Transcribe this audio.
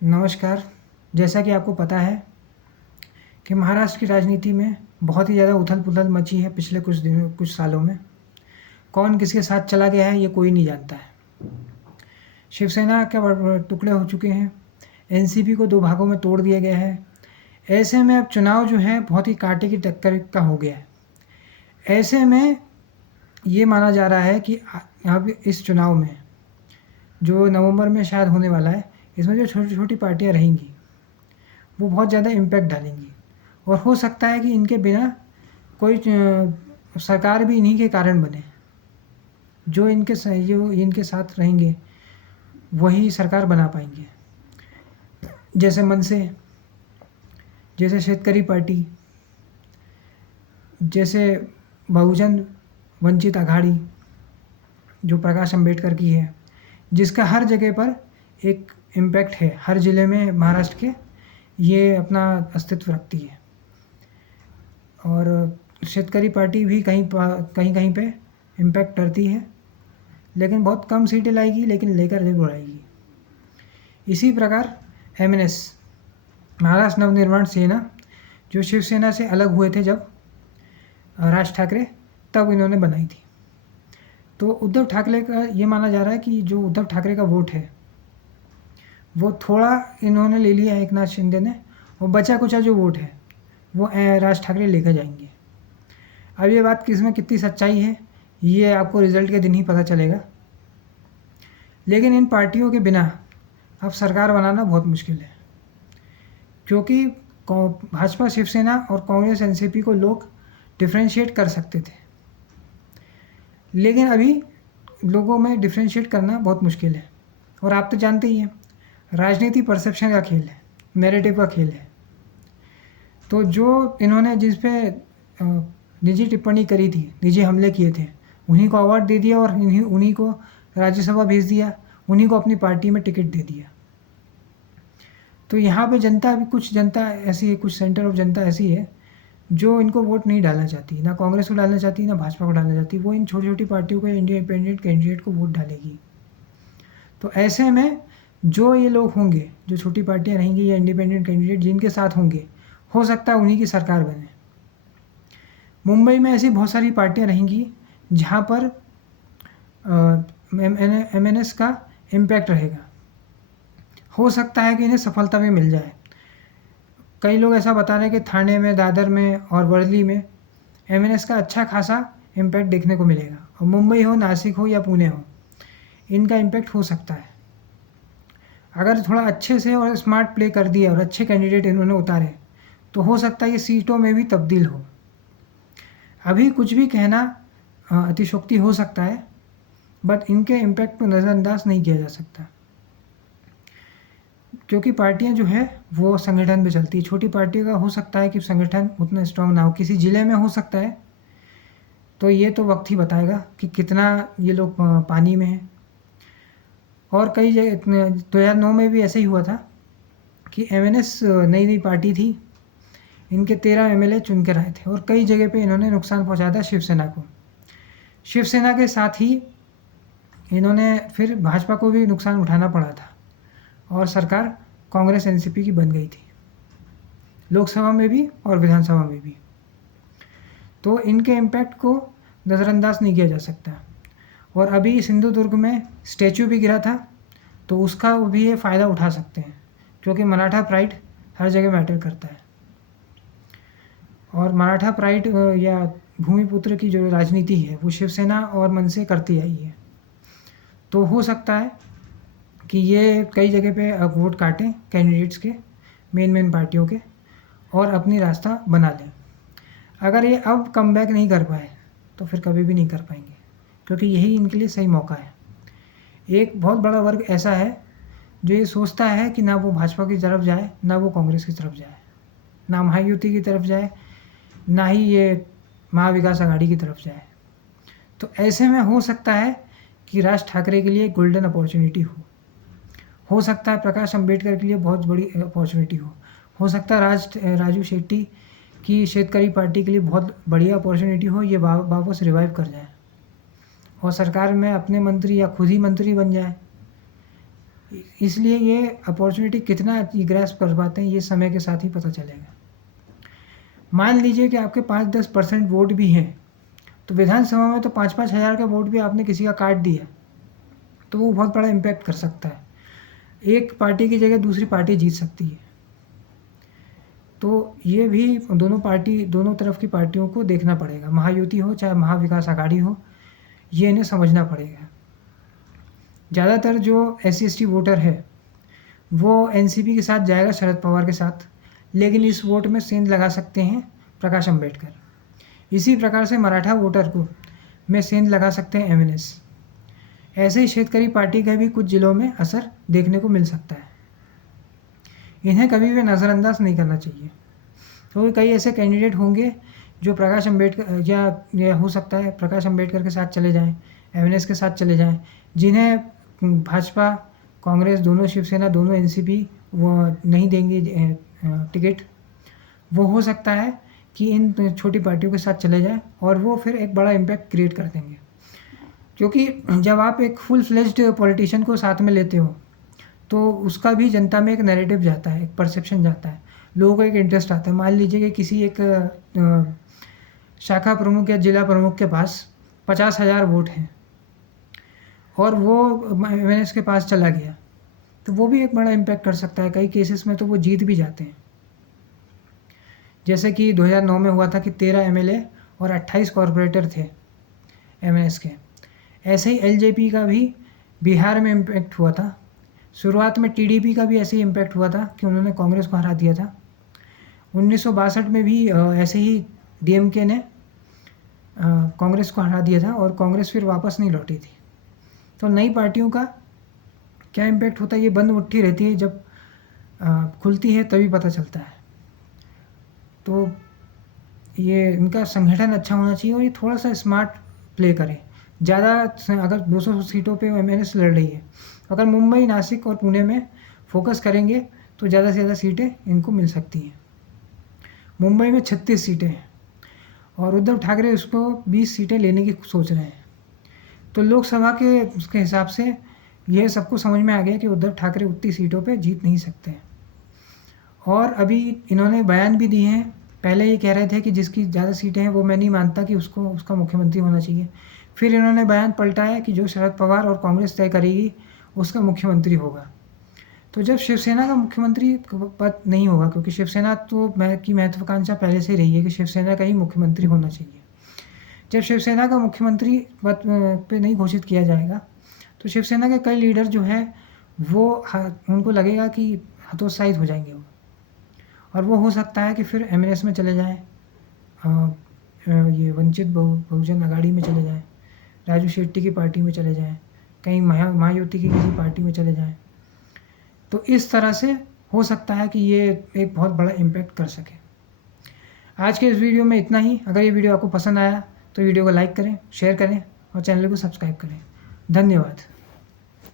नमस्कार। जैसा कि आपको पता है कि महाराष्ट्र की राजनीति में बहुत ही ज़्यादा उथल-पुथल मची है पिछले कुछ सालों में। कौन किसके साथ चला गया है ये कोई नहीं जानता है। शिवसेना के टुकड़े हो चुके हैं, एनसीपी को 2 भागों में तोड़ दिया गया है। ऐसे में अब चुनाव जो है बहुत ही कांटे की टक्कर का हो गया है। ऐसे में ये माना जा रहा है कि अब इस चुनाव में जो नवंबर में शायद होने वाला है, इसमें जो छोटी-छोटी पार्टियाँ रहेंगी वो बहुत ज़्यादा इम्पैक्ट डालेंगी और हो सकता है कि इनके बिना कोई सरकार भी इन्हीं के कारण बने। जो इनके साथ रहेंगे वही सरकार बना पाएंगे। जैसे मनसे, जैसे शेतकरी पार्टी, जैसे बहुजन वंचित आघाड़ी जो प्रकाश अम्बेडकर की है, जिसका हर जगह पर एक इम्पैक्ट है। हर ज़िले में महाराष्ट्र के ये अपना अस्तित्व रखती है और शेतकरी पार्टी भी कहीं पे इम्पैक्ट करती है, लेकिन बहुत कम सीटें लाएगी, लेकिन लेकर ज़रूर आएगी। इसी प्रकार एमएनएस, महाराष्ट्र नवनिर्माण सेना, जो शिवसेना से अलग हुए थे जब राज ठाकरे, तब इन्होंने बनाई थी। तो उद्धव ठाकरे का ये माना जा रहा है कि जो उद्धव ठाकरे का वोट है वो थोड़ा इन्होंने ले लिया है एकनाथ शिंदे ने, और बचा कुचा जो वोट है वो राज ठाकरे लेकर जाएंगे। अब ये बात किसमें कितनी सच्चाई है ये आपको रिज़ल्ट के दिन ही पता चलेगा। लेकिन इन पार्टियों के बिना अब सरकार बनाना बहुत मुश्किल है, क्योंकि भाजपा, शिवसेना और कांग्रेस, एनसीपी को लोग डिफ्रेंशिएट कर सकते थे, लेकिन अभी लोगों में डिफ्रेंशिएट करना बहुत मुश्किल है। और आप तो जानते ही हैं, राजनीति परसेप्शन का खेल है, नैरेटिव का खेल है। तो जो इन्होंने जिस पे निजी टिप्पणी करी थी, निजी हमले किए थे, उन्हीं को अवार्ड दे दिया और उन्हीं को राज्यसभा भेज दिया, उन्हीं को अपनी पार्टी में टिकट दे दिया। तो यहाँ पे जनता, अभी कुछ जनता ऐसी है, कुछ सेंटर ऑफ जनता ऐसी है जो इनको वोट नहीं डालना चाहती, ना कांग्रेस को डालना चाहती, ना भाजपा को डालना चाहती। वो इन छोटी छोटी पार्टियों के इंडिपेंडेंट कैंडिडेट को वोट डालेगी। तो ऐसे में जो ये लोग होंगे, जो छोटी पार्टियाँ रहेंगी या इंडिपेंडेंट कैंडिडेट जिनके साथ होंगे, हो सकता है उन्हीं की सरकार बने। मुंबई में ऐसी बहुत सारी पार्टियाँ रहेंगी जहाँ पर एमएनएस का इम्पैक्ट रहेगा। हो सकता है कि इन्हें सफलता भी मिल जाए। कई लोग ऐसा बता रहे हैं कि ठाणे में, दादर में और वर्ली में एमएनएस का अच्छा खासा इम्पैक्ट देखने को मिलेगा। और मुंबई हो, नासिक हो या पुणे हो, इनका इम्पैक्ट हो सकता है। अगर थोड़ा अच्छे से और स्मार्ट प्ले कर दिया और अच्छे कैंडिडेट इन्होंने उतारे तो हो सकता है ये सीटों में भी तब्दील हो। अभी कुछ भी कहना अतिशयोक्ति हो सकता है, बट इनके इम्पैक्ट को नज़रअंदाज नहीं किया जा सकता, क्योंकि पार्टियां जो है वो संगठन पे चलती है। छोटी पार्टी का हो सकता है कि संगठन उतना स्ट्रांग ना हो, किसी ज़िले में हो सकता है, तो ये तो वक्त ही बताएगा कि कितना ये लोग पानी में हैं। और कई जगह 2009 में भी ऐसे ही हुआ था कि एमएनएस नई नई पार्टी थी, इनके 13 एमएलए चुन कर आए थे और कई जगह पे इन्होंने नुकसान पहुंचाया था शिवसेना को। शिवसेना के साथ ही इन्होंने फिर भाजपा को भी नुकसान उठाना पड़ा था और सरकार कांग्रेस एनसीपी की बन गई थी, लोकसभा में भी और विधानसभा में भी। तो इनके इम्पैक्ट को नज़रअंदाज नहीं किया जा सकता। और अभी सिंधुदुर्ग में स्टैचू भी गिरा था, तो उसका भी ये फ़ायदा उठा सकते हैं, क्योंकि मराठा प्राइड हर जगह मैटर करता है। और मराठा प्राइड या भूमिपुत्र की जो राजनीति है वो शिवसेना और मन से करती आई है। तो हो सकता है कि ये कई जगह पे अब वोट काटें कैंडिडेट्स के, मेन पार्टियों के, और अपनी रास्ता बना लें। अगर ये अब कम बैक नहीं कर पाए तो फिर कभी भी नहीं कर पाएंगे, क्योंकि यही इनके लिए सही मौका है। एक बहुत बड़ा वर्ग ऐसा है जो ये सोचता है कि ना वो भाजपा की तरफ जाए, ना वो कांग्रेस की तरफ जाए, ना महायुति की तरफ जाए, ना ही ये महाविकास आघाड़ी की तरफ जाए। तो ऐसे में हो सकता है कि राज ठाकरे के लिए गोल्डन अपॉर्चुनिटी हो सकता है प्रकाश अम्बेडकर के लिए बहुत बड़ी अपॉर्चुनिटी हो सकता है राजू शेट्टी की शेतकरी पार्टी के लिए बहुत बढ़िया अपॉर्चुनिटी हो, ये वापस रिवाइव कर जाए और सरकार में अपने मंत्री या खुद ही मंत्री बन जाए। इसलिए ये अपॉर्चुनिटी कितना ग्रैस्प कर पाते हैं ये समय के साथ ही पता चलेगा। मान लीजिए कि आपके 5-10% वोट भी हैं, तो विधानसभा में तो 5-5 हज़ार का वोट भी आपने किसी का काट दिया तो वो बहुत बड़ा इम्पैक्ट कर सकता है। एक पार्टी की जगह दूसरी पार्टी जीत सकती है। तो ये भी दोनों तरफ की पार्टियों को देखना पड़ेगा, महायुति हो चाहे महाविकास आघाड़ी हो, ये इन्हें समझना पड़ेगा। ज़्यादातर जो SC/ST वोटर है वो NCP के साथ जाएगा, शरद पवार के साथ, लेकिन इस वोट में सेंध लगा सकते हैं प्रकाश अम्बेडकर। इसी प्रकार से मराठा वोटर को में सेंध लगा सकते हैं MNS। ऐसे ही शेतकरी पार्टी का भी कुछ जिलों में असर देखने को मिल सकता है। इन्हें कभी भी नज़रअंदाज नहीं करना चाहिए। तो कई ऐसे कैंडिडेट होंगे जो प्रकाश अम्बेडकर या हो सकता है प्रकाश अम्बेडकर के साथ चले जाएं, MNS के साथ चले जाएं, जिन्हें भाजपा, कांग्रेस, दोनों शिवसेना, दोनों NCP वो नहीं देंगे टिकट। वो हो सकता है कि इन छोटी पार्टियों के साथ चले जाएं और वो फिर एक बड़ा इम्पैक्ट क्रिएट कर देंगे। क्योंकि जब आप एक फुल फ्लेज्ड पॉलिटिशियन को साथ में लेते हो तो उसका भी जनता में एक नैरेटिव जाता है, एक परसेप्शन जाता है, लोगों को एक इंटरेस्ट आता है। मान लीजिए कि किसी एक शाखा प्रमुख या जिला प्रमुख के पास 50,000 वोट हैं और वो MNS के पास चला गया, तो वो भी एक बड़ा इम्पैक्ट कर सकता है। कई केसेस में तो वो जीत भी जाते हैं, जैसे कि 2009 में हुआ था कि 13 MLA और 28 कॉरपोरेटर थे MNS के। ऐसे ही LJP का भी बिहार में इम्पैक्ट हुआ था। शुरुआत में TDP का भी ऐसे ही इम्पैक्ट हुआ था कि उन्होंने कांग्रेस को हरा दिया था। 1962 में भी ऐसे ही DMK ने कांग्रेस को हरा दिया था और कांग्रेस फिर वापस नहीं लौटी थी। तो नई पार्टियों का क्या इम्पैक्ट होता है ये बंद मुट्ठी रहती है, जब खुलती है तभी पता चलता है। तो ये इनका संगठन अच्छा होना चाहिए और ये थोड़ा सा स्मार्ट प्ले करें। ज़्यादा अगर 200 सीटों पे MNS लड़ रही है, अगर मुंबई, नासिक और पुणे में फोकस करेंगे तो ज़्यादा से ज़्यादा सीटें इनको मिल सकती हैं। मुंबई में 36 सीटें हैं और उद्धव ठाकरे उसको 20 सीटें लेने की सोच रहे हैं। तो लोकसभा के उसके हिसाब से यह सबको समझ में आ गया कि उद्धव ठाकरे उतनी सीटों पे जीत नहीं सकते हैं। और अभी इन्होंने बयान भी दिए हैं। पहले ये कह रहे थे कि जिसकी ज़्यादा सीटें हैं वो मैं नहीं मानता कि उसका मुख्यमंत्री होना चाहिए। फिर इन्होंने बयान पलटाया कि जो शरद पवार और कांग्रेस तय करेगी उसका मुख्यमंत्री होगा। तो जब शिवसेना का मुख्यमंत्री पद नहीं होगा, क्योंकि शिवसेना तो की महत्वाकांक्षा पहले से रही है कि शिवसेना का ही मुख्यमंत्री होना चाहिए। जब शिवसेना का मुख्यमंत्री पद पे नहीं घोषित किया जाएगा तो शिवसेना के कई लीडर जो है वो उनको लगेगा कि हतोत्साहित हो जाएंगे वो, और वो हो सकता है कि फिर MNS में चले जाएं, ये वंचित बहुजन अघाड़ी में चले जाएं, राजू शेट्टी की पार्टी में चले जाएं, कहीं महायुति की किसी पार्टी में चले जाएं। तो इस तरह से हो सकता है कि ये एक बहुत बड़ा इम्पैक्ट कर सके। आज के इस वीडियो में इतना ही। अगर ये वीडियो आपको पसंद आया तो वीडियो को लाइक करें, शेयर करें और चैनल को सब्सक्राइब करें। धन्यवाद।